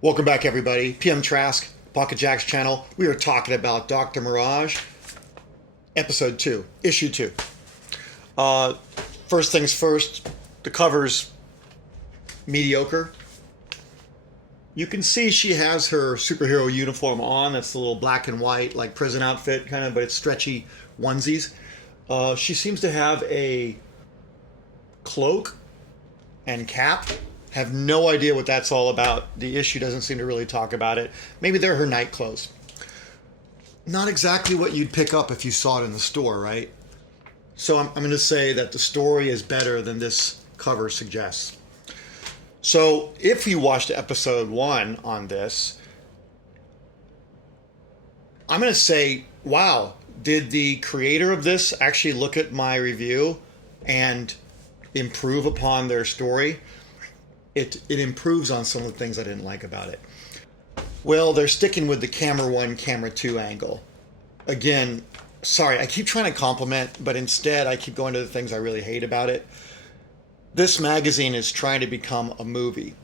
Welcome back, everybody. PM Trask, Pocket Jack's channel. We are talking about Dr. Mirage, episode 2, issue 2. First things first, the cover's mediocre. You can see she has her superhero uniform on. That's the little black and white, like prison outfit kind of, but it's stretchy onesies. She seems to have a cloak and cap. Have no idea what that's all about. The issue doesn't seem to really talk about it. Maybe they're her night clothes. Not exactly what you'd pick up if you saw it in the store, right? So I'm going to say that the story is better than this cover suggests. So if you watched episode 1 on this, I'm going to say, wow, did the creator of this actually look at my review and improve upon their story? It improves on some of the things I didn't like about it. Well, they're sticking with the camera 1, camera 2 angle. Again, sorry, I keep trying to compliment, but instead I keep going to the things I really hate about it. This magazine is trying to become a movie.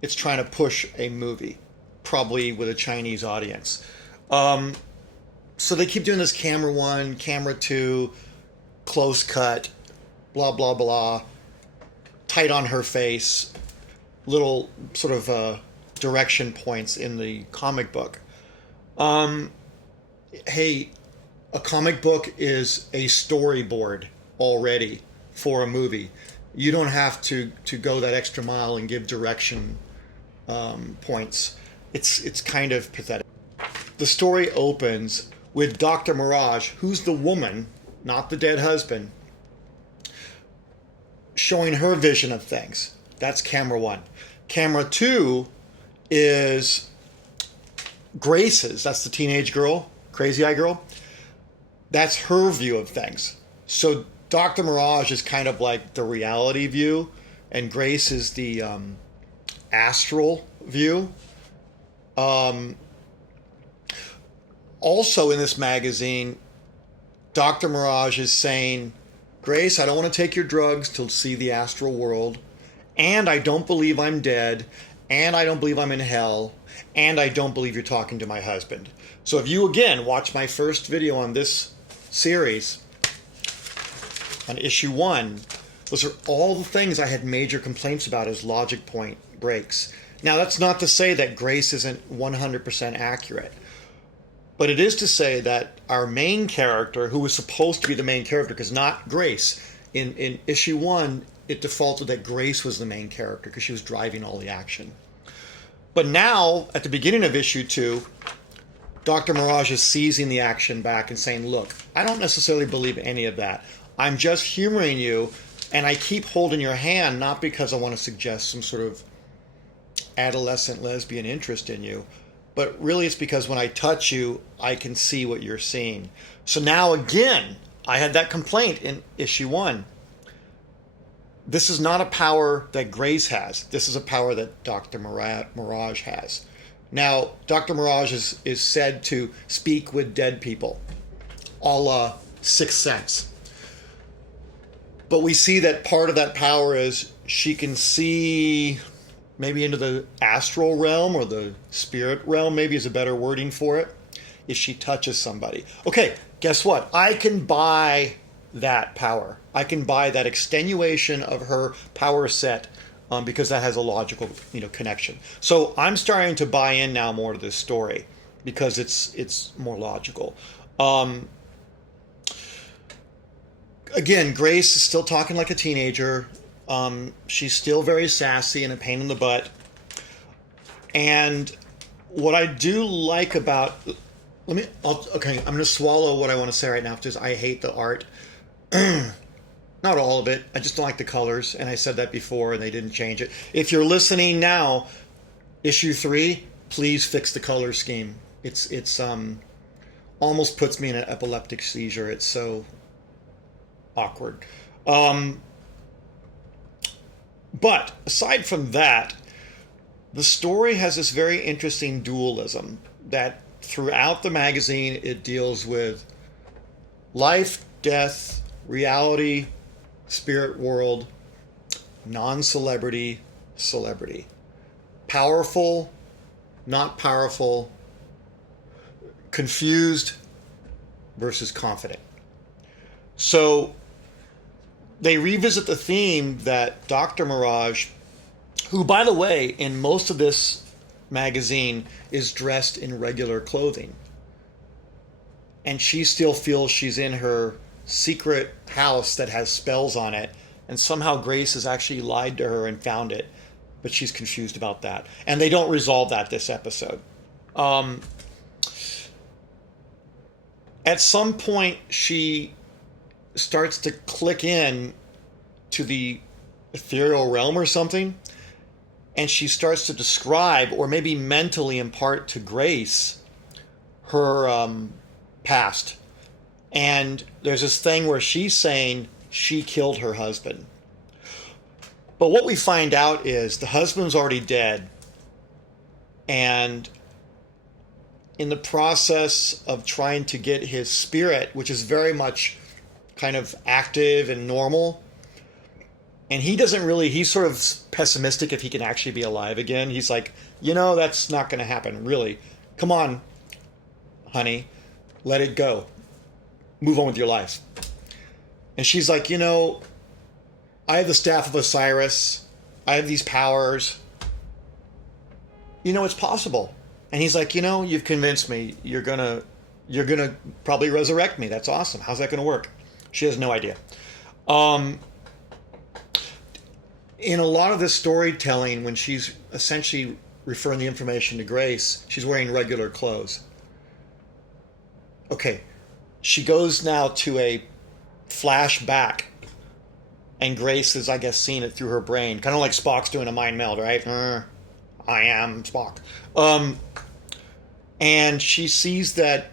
It's trying to push a movie, probably with a Chinese audience. So they keep doing this camera 1, camera 2, close cut, blah, blah, blah, tight on her face, little sort of direction points in the comic book. Hey, a comic book is a storyboard already for a movie. You don't have to go that extra mile and give direction points. It's kind of pathetic. The story opens with Dr. Mirage, who's the woman, not the dead husband, showing her vision of things. That's camera 1. Camera 2 is Grace's. That's the teenage girl, crazy eye girl. That's her view of things. So Dr. Mirage is kind of like the reality view, and Grace is the astral view. Also in this magazine, Dr. Mirage is saying, Grace, I don't want to take your drugs to see the astral world, and I don't believe I'm dead, and I don't believe I'm in hell, and I don't believe you're talking to my husband. So if you, again, watch my first video on this series, on issue 1, those are all the things I had major complaints about as logic point breaks. Now, that's not to say that Grace isn't 100% accurate. But it is to say that our main character, who was supposed to be the main character, because not Grace, in issue 1, it defaulted that Grace was the main character because she was driving all the action. But now, at the beginning of issue 2, Dr. Mirage is seizing the action back and saying, look, I don't necessarily believe any of that. I'm just humoring you, and I keep holding your hand, not because I want to suggest some sort of adolescent lesbian interest in you, but really it's because when I touch you, I can see what you're seeing. So now again, I had that complaint in issue 1. This is not a power that Grace has. This is a power that Dr. Mirage has. Now, Dr. Mirage is said to speak with dead people, a la Sixth Sense. But we see that part of that power is she can see maybe into the astral realm, or the spirit realm, maybe is a better wording for it, if she touches somebody. Okay, guess what? I can buy that power. I can buy that extenuation of her power set because that has a logical, connection. So I'm starting to buy in now more to this story because it's more logical. Again, Grace is still talking like a teenager. She's still very sassy and a pain in the butt. And what I do like about... I'm going to swallow what I want to say right now because I hate the art. Not all of it. I just don't like the colors. And I said that before and they didn't change it. If you're listening now, issue 3, please fix the color scheme. It's almost puts me in an epileptic seizure. It's so awkward. But aside from that, the story has this very interesting dualism that throughout the magazine it deals with life, death, reality, spirit world, non-celebrity, celebrity. Powerful, not powerful, confused versus confident. So they revisit the theme that Dr. Mirage, who, by the way, in most of this magazine is dressed in regular clothing. And she still feels she's in her secret house that has spells on it. And somehow Grace has actually lied to her and found it. But she's confused about that. And they don't resolve that this episode. At some point, she starts to click in to the ethereal realm or something. And she starts to describe, or maybe mentally impart to Grace, her past. And there's this thing where she's saying she killed her husband. But what we find out is the husband's already dead. And in the process of trying to get his spirit, which is very much kind of active and normal, and he doesn't really, he's sort of pessimistic if he can actually be alive again. He's like, that's not going to happen, really. Come on, honey, let it go. Move on with your life. And she's like, I have the staff of Osiris. I have these powers. It's possible. And he's like, you've convinced me. You're gonna probably resurrect me. That's awesome. How's that gonna work? She has no idea. In a lot of this storytelling, when she's essentially referring the information to Grace, she's wearing regular clothes. Okay, she goes now to a flashback, and Grace is, I guess, seeing it through her brain, kind of like Spock's doing a mind meld, right? I am Spock. And she sees that.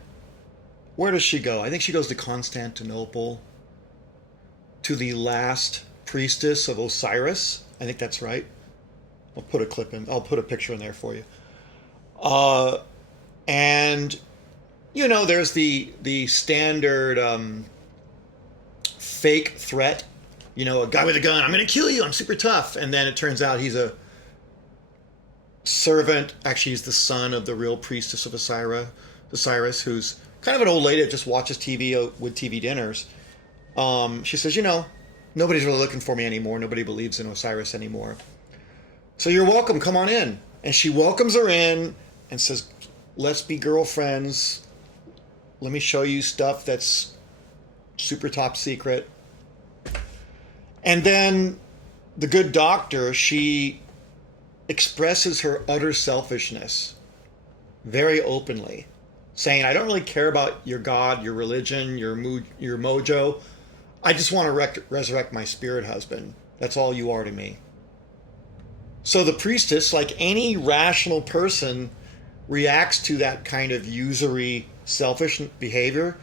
Where does she go? I think she goes to Constantinople, to the last priestess of Osiris. I think that's right. I'll put a clip in. I'll put a picture in there for you. And there's the standard fake threat. A guy with a gun. I'm going to kill you. I'm super tough. And then it turns out he's a servant. Actually, he's the son of the real priestess of Osiris, who's kind of an old lady that just watches TV with TV dinners. She says, nobody's really looking for me anymore. Nobody believes in Osiris anymore. So you're welcome. Come on in. And she welcomes her in and says, let's be girlfriends. Let me show you stuff that's super top secret. And then the good doctor, she expresses her utter selfishness very openly, saying, I don't really care about your God, your religion, your mojo. I just want to resurrect my spirit husband. That's all you are to me. So the priestess, like any rational person, reacts to that kind of usury, selfish behavior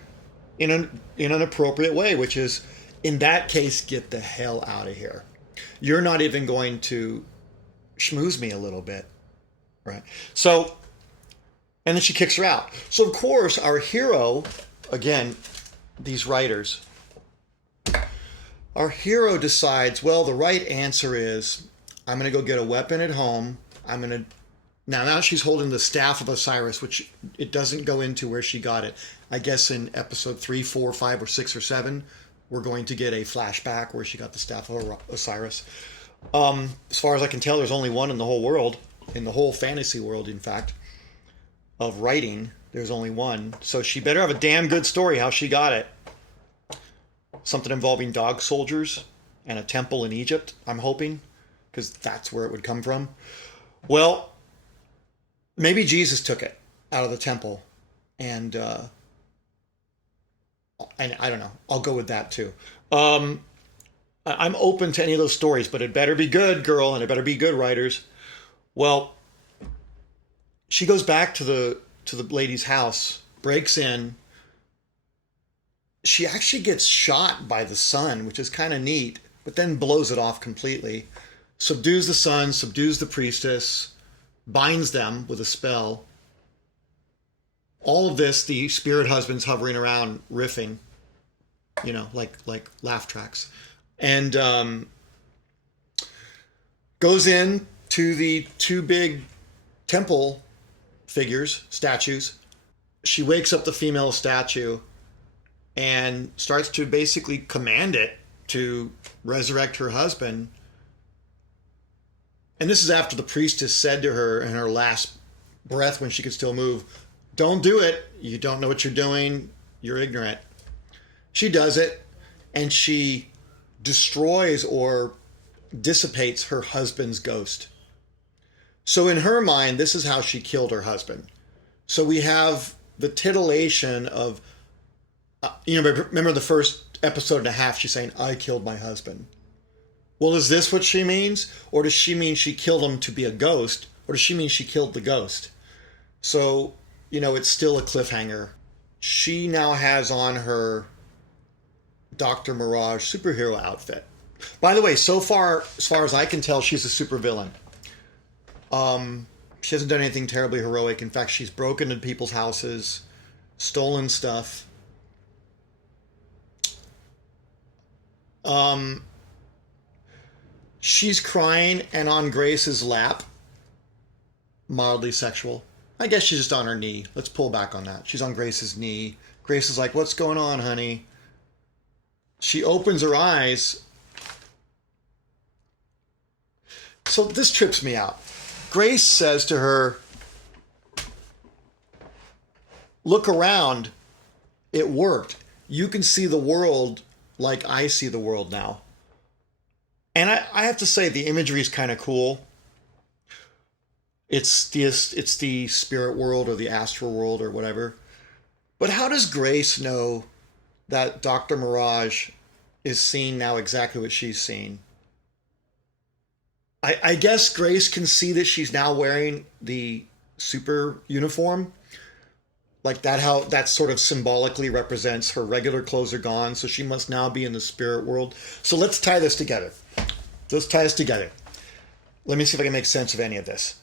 in an appropriate way, which is, in that case, get the hell out of here. You're not even going to schmooze me a little bit, right? So, and then she kicks her out. So, of course, our hero, again, these writers, our hero decides, well, the right answer is, I'm going to go get a weapon at home. Now she's holding the staff of Osiris, which it doesn't go into where she got it. I guess in episode 3, 4, 5, or 6, or 7, we're going to get a flashback where she got the staff of Osiris. As far as I can tell, there's only one in the whole world, in the whole fantasy world, in fact, of writing. There's only one. So she better have a damn good story how she got it. Something involving dog soldiers and a temple in Egypt, I'm hoping, because that's where it would come from. Well, maybe Jesus took it out of the temple, and I don't know. I'll go with that too. I'm open to any of those stories, but it better be good, girl, and it better be good writers. Well, she goes back to the lady's house, breaks in. She actually gets shot by the sun, which is kind of neat, but then blows it off completely. Subdues the sun, subdues the priestess, binds them with a spell. All of this, the spirit husband's hovering around, riffing, like laugh tracks. And goes in to the two big temple figures, statues. She wakes up the female statue and starts to basically command it to resurrect her husband. And this is after the priestess said to her in her last breath when she could still move, "Don't do it. You don't know what you're doing. You're ignorant." She does it, and she destroys or dissipates her husband's ghost. So in her mind, this is how she killed her husband. So we have the titillation of, remember the first episode and a half, she's saying, "I killed my husband." Well, is this what she means? Or does she mean she killed him to be a ghost? Or does she mean she killed the ghost? So, it's still a cliffhanger. She now has on her Dr. Mirage superhero outfit. By the way, so far, as far as I can tell, she's a supervillain. She hasn't done anything terribly heroic. In fact, she's broken into people's houses, stolen stuff. She's crying and on Grace's lap. Mildly sexual. I guess she's just on her knee. Let's pull back on that. She's on Grace's knee. Grace is like, "What's going on, honey?" She opens her eyes. So this trips me out. Grace says to her, "Look around. It worked. You can see the world like I see the world now." And I have to say, the imagery is kind of cool. It's the spirit world or the astral world or whatever. But how does Grace know that Dr. Mirage is seeing now exactly what she's seeing? I guess Grace can see that she's now wearing the super uniform. Like that sort of symbolically represents her regular clothes are gone, so she must now be in the spirit world. So let's tie this together. Let me see if I can make sense of any of this.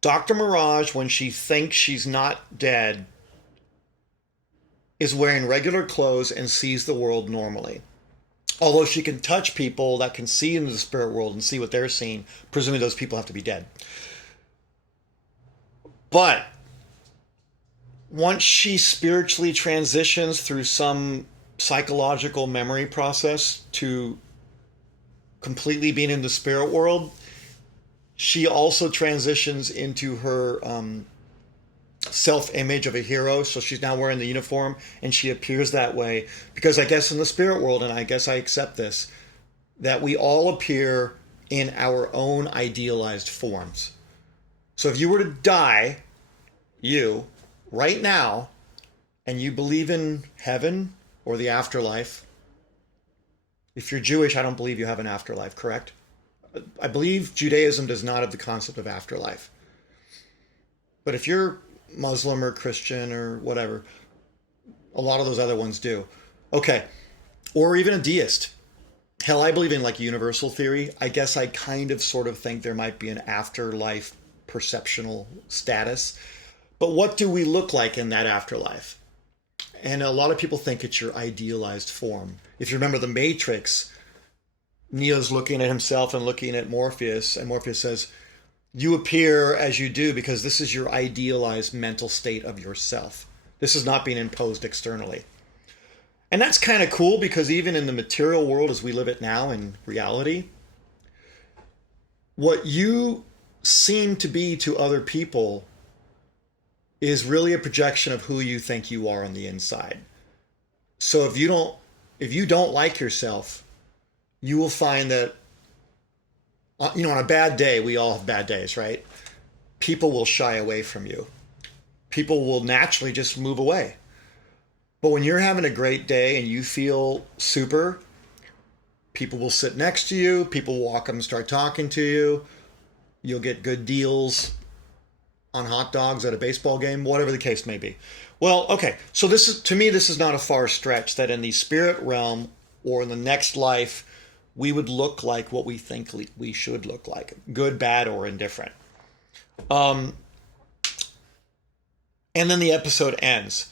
Dr. Mirage, when she thinks she's not dead, is wearing regular clothes and sees the world normally. Although she can touch people that can see into the spirit world and see what they're seeing, presumably those people have to be dead. But once she spiritually transitions through some psychological memory process to completely being in the spirit world, she also transitions into her self-image of a hero. So she's now wearing the uniform and she appears that way because I guess in the spirit world, and I guess I accept this, that we all appear in our own idealized forms. So if you were to die, right now, and you believe in heaven or the afterlife, if you're Jewish, I don't believe you have an afterlife, correct? I believe Judaism does not have the concept of afterlife. But if you're Muslim or Christian or whatever, a lot of those other ones do. Okay. Or even a deist. Hell, I believe in like universal theory. I guess I kind of sort of think there might be an afterlife perceptional status. But what do we look like in that afterlife? And a lot of people think it's your idealized form. If you remember the Matrix, Neo's looking at himself and looking at Morpheus, and Morpheus says, "You appear as you do because this is your idealized mental state of yourself. This is not being imposed externally." And that's kind of cool because even in the material world as we live it now in reality, what you seem to be to other people is really a projection of who you think you are on the inside. So if you don't like yourself, you will find that, on a bad day, we all have bad days, right? People will shy away from you. People will naturally just move away. But when you're having a great day and you feel super, people will sit next to you. People will walk up and start talking to you. You'll get good deals on hot dogs at a baseball game, whatever the case may be. Well, okay. So to me, this is not a far stretch that in the spirit realm or in the next life, we would look like what we think we should look like, good, bad, or indifferent. And then the episode ends.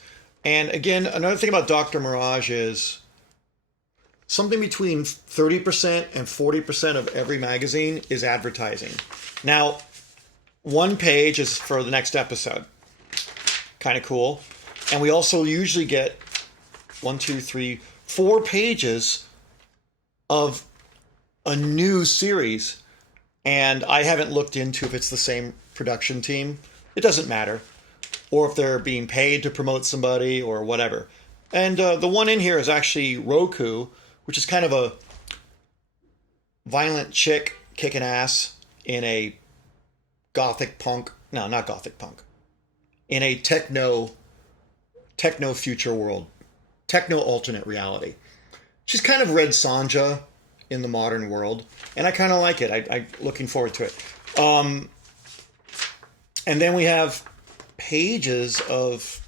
And again, another thing about Dr. Mirage is something between 30% and 40% of every magazine is advertising. Now, one page is for the next episode. Kind of cool. And we also usually get 1, 2, 3, 4 pages of a new series. And I haven't looked into if it's the same production team. It doesn't matter. Or if they're being paid to promote somebody or whatever. And the one in here is actually Roku, which is kind of a violent chick kicking ass in a gothic punk. No, not gothic punk. In a techno future world. Techno alternate reality. She's kind of Red Sonja in the modern world. And I kind of like it. I'm looking forward to it. And then we have pages of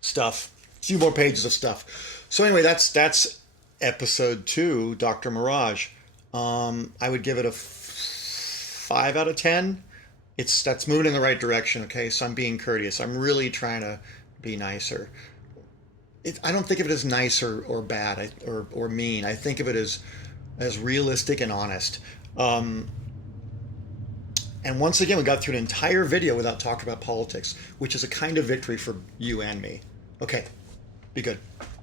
stuff. A few more pages of stuff. So anyway, that's episode 2, Dr. Mirage. I would give it a 5 out of 10. That's moving in the right direction. Okay, so I'm being courteous. I'm really trying to be nicer. I don't think of it as nice or bad or mean. I think of it as realistic and honest. And once again, we got through an entire video without talking about politics, which is a kind of victory for you and me. Okay, be good.